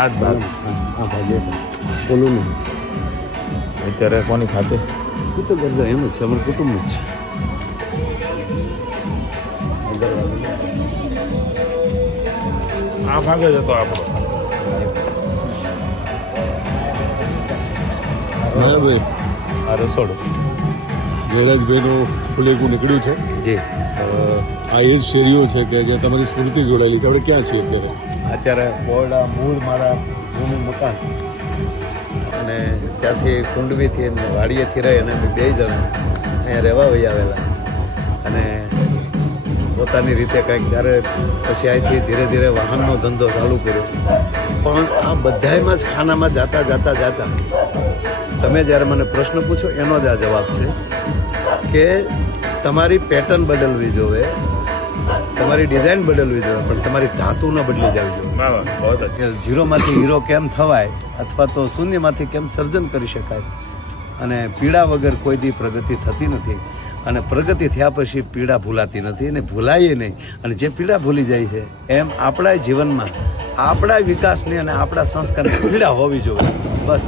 આ જ ભાગ આ ભાગે બોલું નહીં અત્યારે કોની ખાતે એ તો બધા એમ જ છે અમારું કુટુંબ જ છે. આ ભાગે જ હતો આપણો. હા ભાઈ આ રસોડું જયરાજભાઈનું ફુલેકું નીકળ્યું છે. જી આ એ જ શેરીઓ છે કે જે તમારી સ્મૃતિ જોડાયેલી છે. આપણે ક્યાં છીએ અત્યારે? અત્યારે કોરડા મૂળ મારા જૂનું મકાન અને ત્યાંથી કુંડવીથી અને વાડીએથી રહી અને અમે 2 જણ અહીંયા રહેવા વહી આવેલા અને પોતાની રીતે કંઈક ત્યારે પછી અહીંથી ધીરે ધીરે વાહનનો ધંધો ચાલુ કર્યો. પણ આ બધાયમાં જ ખાનામાં જાતા તમે જ્યારે મને પ્રશ્ન પૂછો એનો જ આ જવાબ છે કે તમારી પેટર્ન બદલવી જોવે, તમારી ડિઝાઇન બદલવી જોઈએ, પણ તમારી ધાતુ ન બદલી જવી જોઈએ. ઝીરોમાંથી હીરો કેમ થવાય અથવા તો શૂન્યમાંથી કેમ સર્જન કરી શકાય. અને પીડા વગર કોઈ દી પ્રગતિ થતી નથી અને પ્રગતિ થયા પછી પીડા ભૂલાતી નથી અને ભૂલાય નહીં. અને જે પીડા ભૂલી જાય છે એમ આપણા જીવનમાં આપણા વિકાસની અને આપણા સંસ્કારની પીડા હોવી જોઈએ. બસ